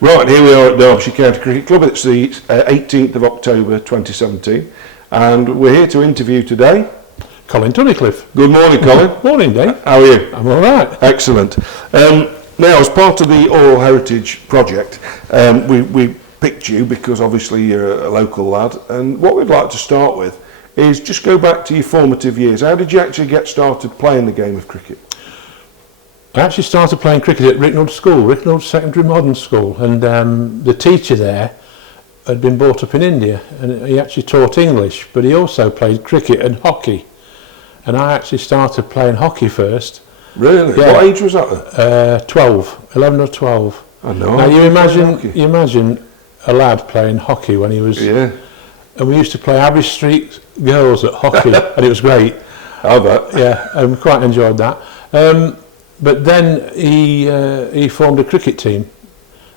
Right, here we are at Derbyshire County Cricket Club. It's the 18th of October 2017 and we're here to interview today Colin Tunnicliffe. Good morning, Colin. Morning, Dave. How are you? I'm all right. Excellent. Now, as part of the Oral Heritage project, we picked you because obviously you're a local lad, and what we'd like to start with is just go back to your formative years. How did you actually get started playing the game of cricket? I actually started playing cricket at Ricknold School, Ricknold Secondary Modern School, and the teacher there had been brought up in India, and he actually taught English, but he also played cricket and hockey. And I actually started playing hockey first. Really? Yeah. What age was that then? 12, 11 or 12. I know. Now you imagine a lad playing hockey when he was... Yeah. And we used to play Abbey Street girls at hockey, and it was great. I bet. Yeah, and we quite enjoyed that. But then he formed a cricket team,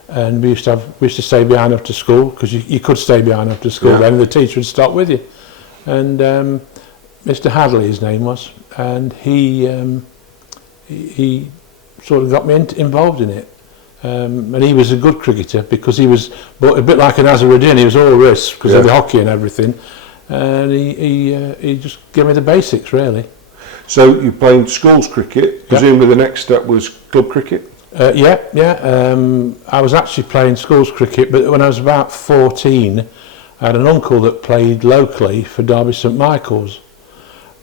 and we used to stay behind after school, because you could stay behind after school then, and the teacher would stop with you. And Mr. Hadley, his name was, and he sort of got me involved in it. And he was a good cricketer because he was a bit like an Azharuddin. He was all wrists because of the hockey and everything, and he just gave me the basics really. So you played schools cricket. Presumably the next step was club cricket. Yeah. I was actually playing schools cricket, but when I was about 14, I had an uncle that played locally for Derby St Michael's,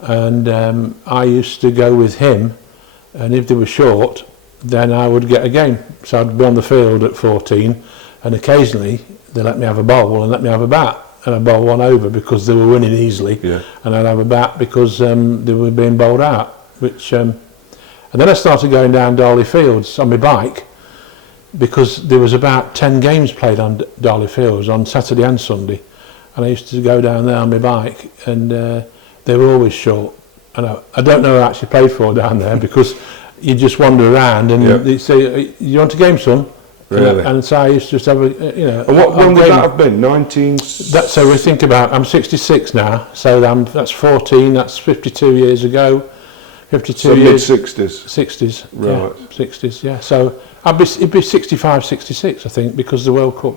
and I used to go with him, and if they were short, then I would get a game. So I'd be on the field at 14, and occasionally they let me have a bowl and let me have a bat, and I'd bowl one over because they were winning easily, and I'd have a bat because they were being bowled out. And then I started going down Darley Fields on my bike, because there was about 10 games played on Darley Fields on Saturday and Sunday, and I used to go down there on my bike, and they were always short. And I don't know who I actually played for down there, because you just wander around and they say, "You want a game, son?" Really? And so I used to just have a, And when would that have been? 19? So we think about, I'm 66 now, so that's 14, that's 52 years ago. 52 so years. mid-60s? 60s, right. Yeah, 60s, yeah. So it'd be 65, 66, I think, because the World Cup,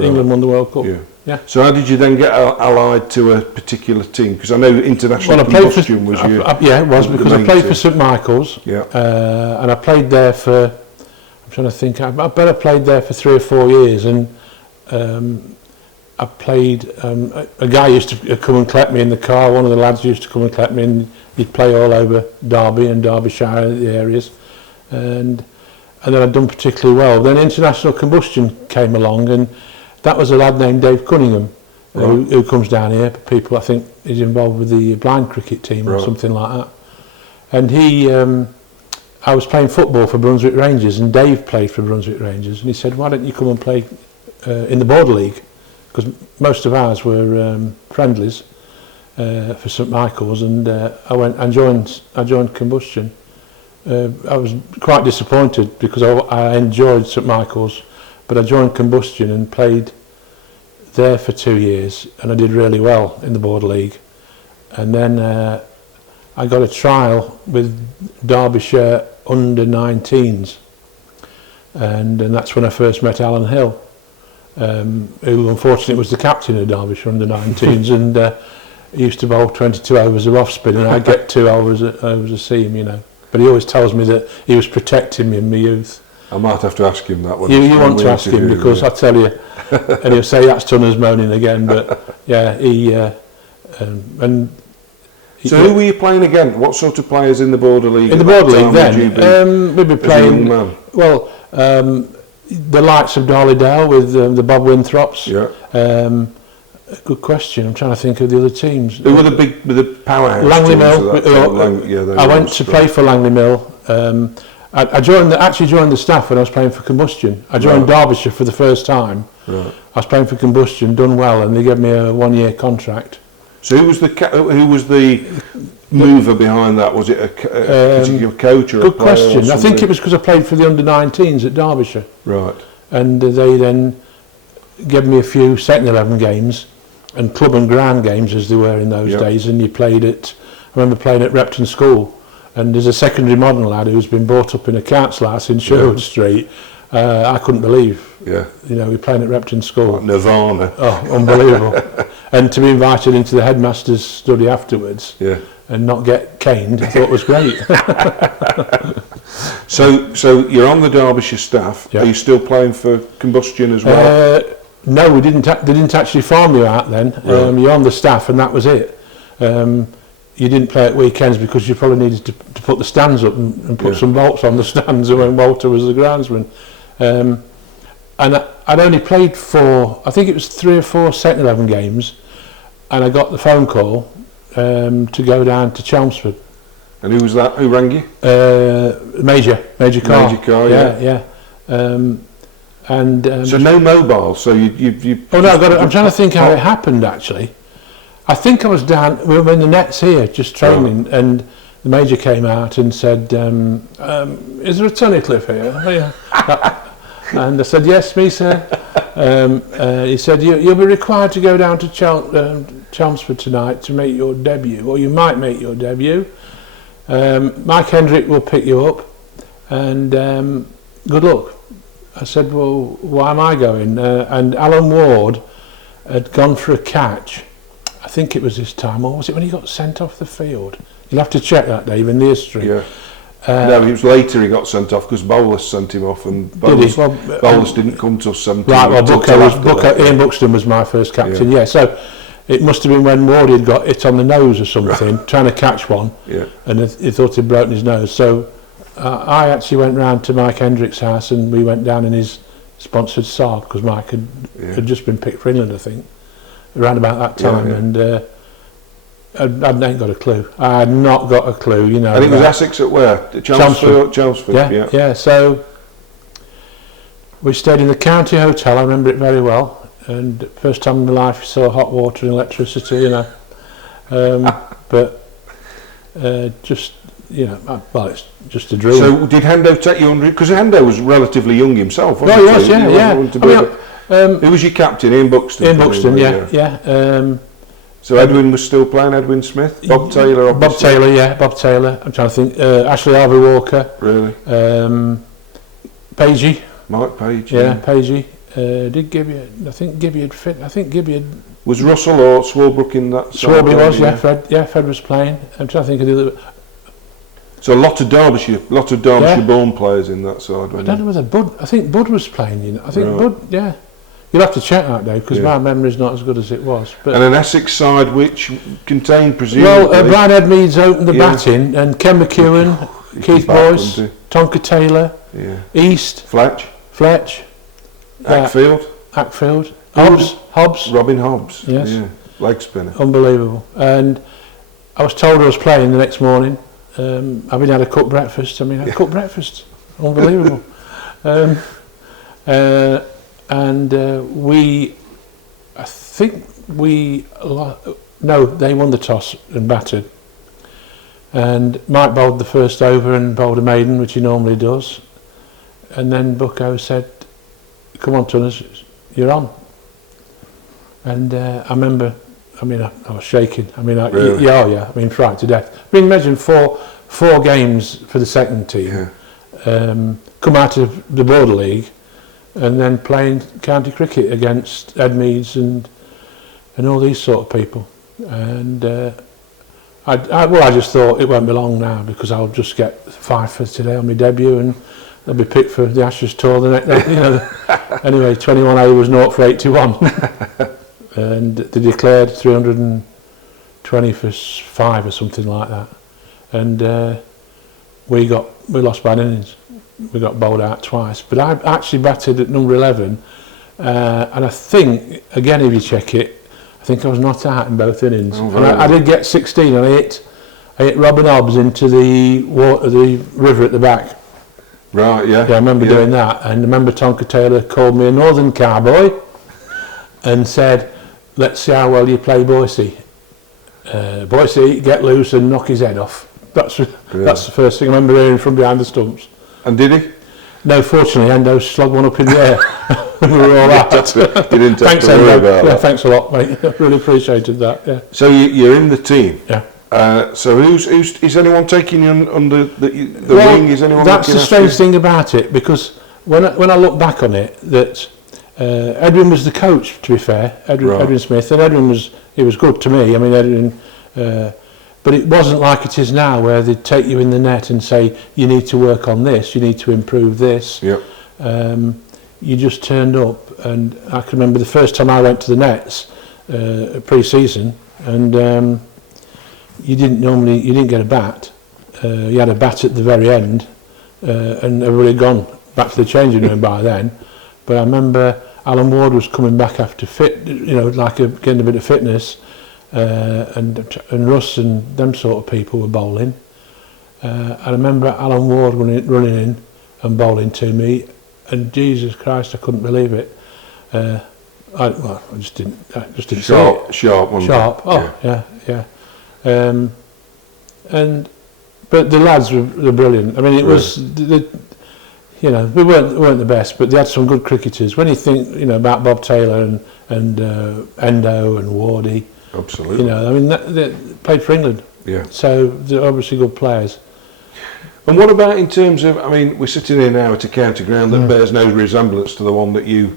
England won the World Cup. Yeah. So how did you then get allied to a particular team? Because I know international combustion was your... it was, because I played for St Michael's. Yeah. And I played there for, I'm trying to think, I bet I played there for 3 or 4 years, and I played, a guy used to come and collect me in the car, one of the lads used to come and collect me, and he'd play all over Derby and Derbyshire, the areas, and then I'd done particularly well. Then international combustion came along, and that was a lad named Dave Cunningham, who comes down here. People, I think, is involved with the blind cricket team or something like that. And I was playing football for Brunswick Rangers, and Dave played for Brunswick Rangers, and he said, "Why don't you come and play in the Border League?" Because most of ours were friendlies for St Michael's, and I went and joined combustion. I was quite disappointed because I enjoyed St Michael's, but I joined combustion and played there for 2 years, and I did really well in the Border League. And then I got a trial with Derbyshire under-19s, and that's when I first met Alan Hill, who unfortunately was the captain of Derbyshire under-19s, and he used to bowl 22 overs of off spin, and I'd get 2 overs a seam, But he always tells me that he was protecting me in my youth. I might have to ask him that one. You want to ask him, because I tell you, and he'll say that's Tunner's moaning again, but yeah, So who were you playing again? What sort of players in the Border League? In the Border League then, we'd be playing, the likes of Darley-Dale with the Bob Winthrops. Yeah. Good question. I'm trying to think of the other teams. Who were the powerhouse Langley teams? Mill. I went to play for Langley Mill. I actually joined the staff when I was playing for combustion. I joined Derbyshire for the first time. Right. I was playing for combustion, done well, and they gave me a 1-year contract. So who was the mover behind that? Was it a particular coach or good question. I think it was because I played for the under-19s at Derbyshire. Right. And they then gave me a few second 11 games and club and ground games, as they were in those days. And you played I remember playing at Repton School, and there's a secondary modern lad who's been brought up in a council house in Sherwood Street, I couldn't believe, Yeah. you know, we're playing at Repton School. Like Nirvana. Oh, unbelievable. And to be invited into the headmaster's study afterwards Yeah. and not get caned, I thought was great. So you're on the Derbyshire staff. Yeah. Are you still playing for Combustion as well? No, they didn't actually farm you out then. Right. You're on the staff and that was it. You didn't play at weekends because you probably needed to put the stands up and put some bolts on the stands when Walter was the groundsman. And I'd only played I think it was 3 or 4 second 11 games, and I got the phone call to go down to Chelmsford. And who was that? Who rang you? Major Car. Major Car, yeah. So no mobile, so you Oh no, I'm trying to think how it happened actually. I think I was down, we were in the nets here just training, and the Major came out and said, is there a Tunnicliffe here? And I said, yes, me sir. He said, you'll be required to go down to Chelmsford tonight to make your debut, or you might make your debut. Mike Hendrick will pick you up, and good luck. I said, well, why am I going? And Alan Ward had gone for a catch. I think it was this time, or was it when he got sent off the field? You'll have to check that, Dave, in the history. Yeah. No, it was later he got sent off because Bolus sent him off, and Bolus didn't come till 17. Right, well, Ian Buxton was my first captain, yeah. So it must have been when Ward had got hit on the nose or something, trying to catch one, and he thought he'd broken his nose. So I actually went round to Mike Hendrick's house, and we went down in his sponsored Saab, because Mike had just been picked for England, I think, around about that time, and I ain't got a clue. I had not got a clue, you know. And it was Essex at where? Chelmsford. Yeah. So we stayed in the county hotel. I remember it very well. And first time in my life, you saw hot water and electricity, you know. But just, you know, well, it's just a dream. So did Hendo take you under? Because Hendo was relatively young himself, wasn't he? Oh, he was, who was your captain? Ian Buxton. Ian Buxton, yeah. So Edwin was still playing, Edwin Smith? Bob Taylor, obviously. Bob Taylor. I'm trying to think. Ashley Harvey Walker. Really? Pagey. Mike Page. Yeah, Pagey. Did Gibby? I think Gibby had fit. I think Gibby had. Was Russell or Swarbrick in that? Swarbrick was, yeah. Fred was playing. I'm trying to think of the other. So a lot of Derbyshire born players in that side. I don't know whether Bud. I think Bud was playing. You know, I think Bud. Yeah. You'll have to check that, Dave, because my memory's not as good as it was. But and an Essex side which contained presumably. Well, Brian Edmeades opened the batting, and Ken McEwen, Keith Boyce, Tonka Taylor, East, Fletch, Ackfield, Hobbs, Robin Hobbs, yes, leg spinner, unbelievable. And I was told I was playing the next morning. Having had a cooked breakfast, unbelievable. They won the toss and batted, and Mike bowled the first over and bowled a maiden, which he normally does, and then Bucko said, come on Tunners, you're on. And I remember, I was shaking, really? Frightened to death. Imagine four games for the second team, come out of the Border League, and then playing county cricket against Edmeades and all these sort of people. And I just thought it won't be long now, because I'll just get 5 for today on my debut, and I'll be picked for the Ashes tour the next. Anyway, 21A was 0 for 81, and they declared 320 for 5 or something like that, and we lost by an innings. We got bowled out twice, but I actually batted at number 11, and I think, again, if you check it, I think I was not out in both innings. And I did get 16, and I hit Robin Hobbs into the river at the back. Right, yeah. Yeah, I remember doing that, and I remember Tonka Taylor called me a northern cowboy and said, let's see how well you play Boise. Boise, get loose and knock his head off. That's the first thing I remember hearing from behind the stumps. And did he? No, fortunately, Endo slogged one up in the air. We were all right. You didn't have to worry about that. Thanks a lot, mate. I really appreciated that. Yeah. So you're in the team. Yeah. So is anyone taking you under the wing? Is anyone? That's the strange thing about it, because when I look back on it, that Edwin was the coach. To be fair, Edwin Smith, and Edwin was good to me. I mean, Edwin, but it wasn't like it is now, where they take you in the net and say you need to work on this, you need to improve this. Yep. You just turned up, and I can remember the first time I went to the nets pre-season, and you didn't get a bat. You had a bat at the very end, and everybody had gone back to the changing room by then. But I remember Alan Ward was coming back after getting a bit of fitness, and Russ and them sort of people were bowling. I remember Alan Ward running in and bowling to me, and Jesus Christ, I couldn't believe it. I just didn't see it. Sharp, wasn't it? Sharp. Oh, yeah. But the lads were brilliant. I mean, it was we weren't the best, but they had some good cricketers. When you think about Bob Taylor and Endo and Wardy, absolutely. I mean they played for England. Yeah. So they're obviously good players. And what about in terms of, I mean, we're sitting here now at a county ground that bears no resemblance to the one that you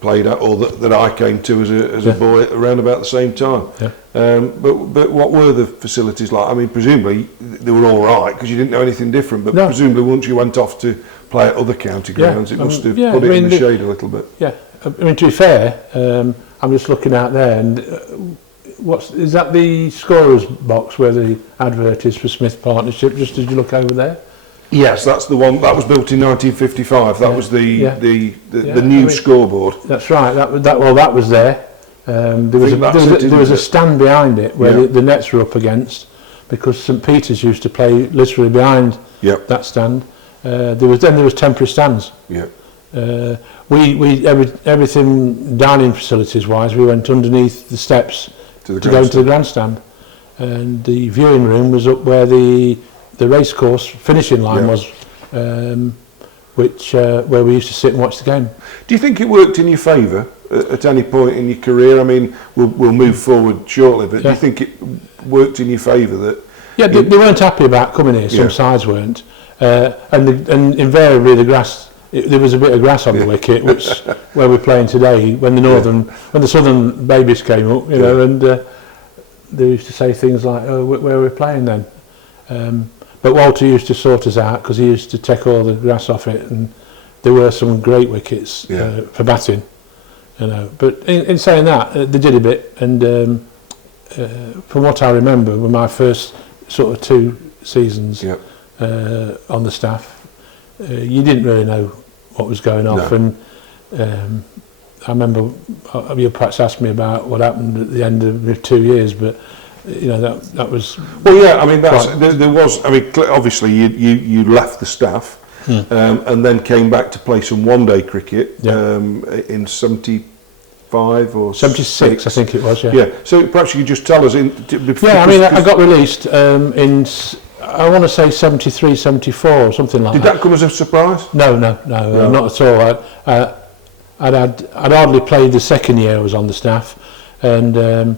played at, or that I came to as a boy around about the same time. Yeah. But what were the facilities like? I mean, presumably they were all right because you didn't know anything different, but presumably once you went off to play at other county grounds, it must have put it in the shade a little bit. Yeah, I mean, to be fair, I'm just looking out there, and is that the scorer's box where the advert is for Smith Partnership? Just as you look over there. Yes, that's the one that was built in 1955. That was the new scoreboard. That's right. That was there. There was a stand behind it where the nets were up against, because St Peter's used to play literally behind that stand. There was temporary stands. Yeah. Everything dining facilities wise, we went underneath the steps to go into the grandstand, and the viewing room was up where the racecourse finishing line was, where we used to sit and watch the game. Do you think it worked in your favour at any point in your career? I mean, we'll move forward shortly, but do you think it worked in your favour that? Yeah, they weren't happy about coming here. Some sides weren't, and invariably the grass. There was a bit of grass on the wicket, which where we're playing today. When the southern babies came up, and they used to say things like, "Oh, where we're playing then." But Walter used to sort us out because he used to take all the grass off it, and there were some great wickets for batting. But in saying that, they did a bit, and from what I remember, were my first sort of 2 seasons on the staff. You didn't really know what was going off, and I remember you perhaps asked me about what happened at the end of the 2 years, but that was I mean there was. I mean, obviously you left the staff and then came back to play some one-day cricket in 75 or 76, I think it was. Yeah. So perhaps you could just tell us. I mean, I got released in. I want to say 73, 74 or something like that. Did that come as a surprise? No, not at all. I'd hardly played the second year I was on the staff, and I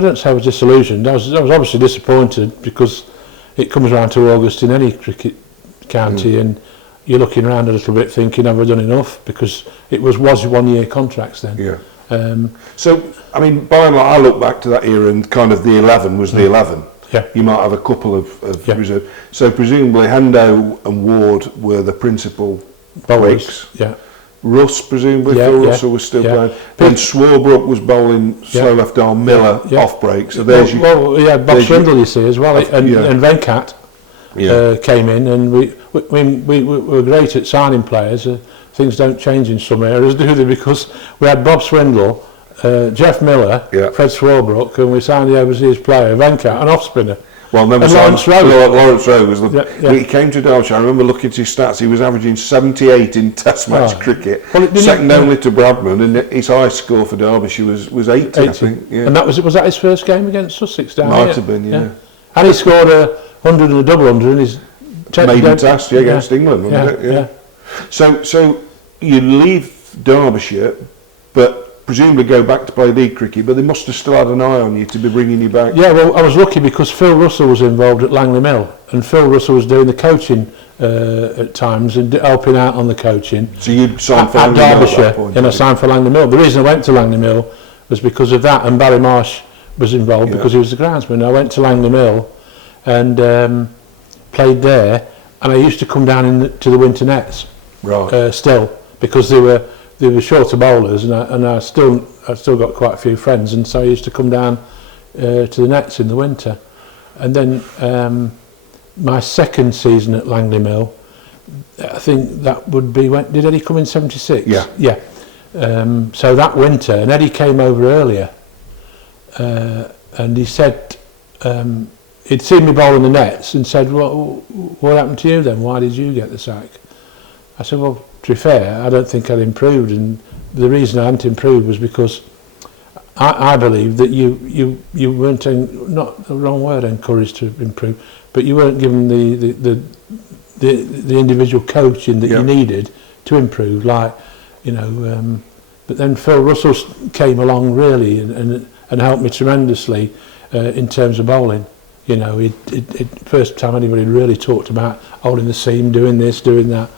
don't say I was disillusioned. I was obviously disappointed, because it comes around to August in any cricket county, and you're looking around a little bit thinking, have I done enough? Because it was 1 year contracts then. Yeah. So, I mean, by and large, I look back to that era, and kind of the 11 was the 11. Yeah. You might have a couple of reserve. So presumably Hendo and Ward were the principal breaks. Yeah. Russ, presumably, Phil Russell was still playing. Then Swarbrook was bowling slow left arm, Miller off break. So there's Bob Swindle, you see, as well, and Venkat came in, and we were great at signing players. Things don't change in some areas, do they? Because we had Bob Swindle, Jeff Miller, Fred Swarbrook, and we signed the overseas player Venkat, an off spinner. Well, then and Lawrence Rowe. Lawrence Rowe was he came to Derbyshire. I remember looking at his stats. He was averaging 78 in Test match cricket, second only to Bradman, and his highest score for Derbyshire was 80. I think. Yeah. And was that his first game against Sussex down Might have been, yeah. And he scored 100 and a double 100 in his maiden Test against England, wasn't it? Yeah. So you leave Derbyshire, but presumably go back to play league cricket, but they must have still had an eye on you to be bringing you back. Yeah, well, I was lucky because Phil Russell was involved at Langley Mill, and Phil Russell was doing the coaching at times and helping out on the coaching. So you signed for at Langley Mill at Derbyshire, that point, and I signed for Langley Mill. The reason I went to Langley Mill was because of that, and Barry Marsh was involved because he was the groundsman. I went to Langley Mill and played there, and I used to come down to the winter nets still because they were shorter bowlers, and I still got quite a few friends, and so I used to come down to the nets in the winter. And then my second season at Langley Mill, I think that would be when did Eddie come in '76? Yeah. So that winter, and Eddie came over earlier, and he said he'd seen me bowl in the nets and said, "Well, what happened to you then? Why did you get the sack?" I said, "Well, to be fair, I don't think I'd improved, and the reason I hadn't improved was because I believe that you weren't, not the wrong word, encouraged to improve, but you weren't given the individual coaching that you needed to improve, like, you know." But then Phil Russell came along really and helped me tremendously in terms of bowling. You know, first time anybody really talked about holding the seam, doing this, doing that.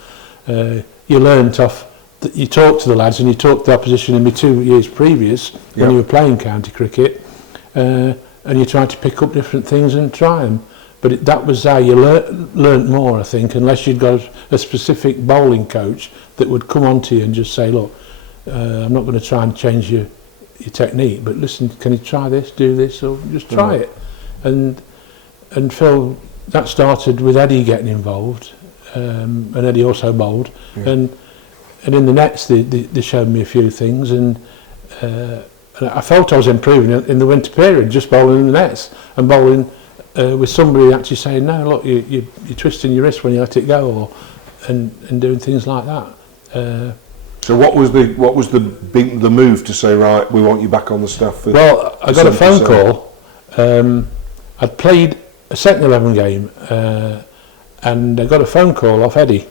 You learnt off, you talked to the lads and you talked to the opposition in the 2 years previous when you were playing county cricket, and you tried to pick up different things and try them. But that was how you learnt more, I think, unless you'd got a specific bowling coach that would come on to you and just say, "Look, I'm not going to try and change your technique, but listen, can you try this, do this, or just try it?" And Phil, that started with Eddie getting involved, and Eddie also bowled, and in the nets they showed me a few things, and I felt I was improving in the winter period, just bowling in the nets and bowling with somebody actually saying, "No, look, you're twisting your wrist when you let it go," and doing things like that. So what was the move to say, right, we want you back on the staff? Well, I got a phone call. I'd played a second 11 game, and I got a phone call off Eddie.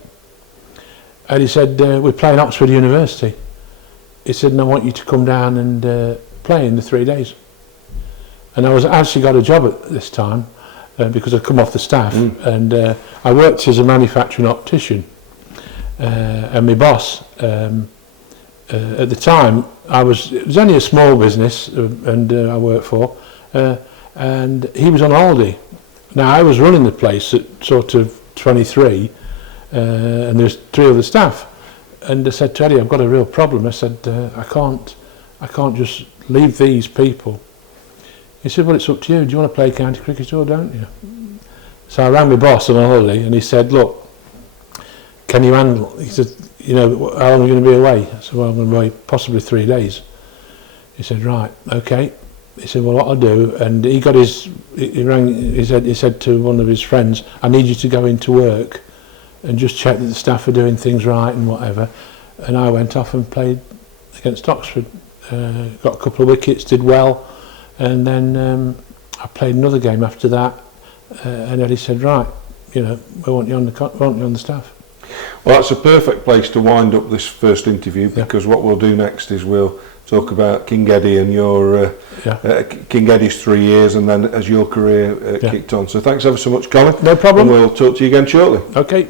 Eddie said, "We're playing Oxford University." He said, "And I want you to come down and play in the 3 days." And I was actually got a job at this time because I'd come off the staff, and I worked as a manufacturing optician. And my boss, at the time, it was only a small business, and I worked for, and he was on holiday. Now I was running the place at sort of 23, and there's 3 other staff, and I said to Eddie, "I've got a real problem." I said, I can't just leave these people." He said, "Well, it's up to you. Do you want to play county cricket or don't you?" So I rang my boss on holiday, and he said, "Look, can you handle?" He said, "You know, how long are you going to be away?" I said, "Well, I'm going to be away possibly 3 days." He said, "Right, okay." He said, "Well, what I'll do," and he said to one of his friends, "I need you to go into work and just check that the staff are doing things right and whatever." And I went off and played against Oxford, got a couple of wickets, did well, and then I played another game after that, and Eddie said, "Right, you know, we want you on the staff." Well, that's a perfect place to wind up this first interview, because what we'll do next is we'll talk about King Eddie and your King Eddie's 3 years, and then as your career kicked on. So thanks ever so much, Colin. No problem. And we'll talk to you again shortly. Okay.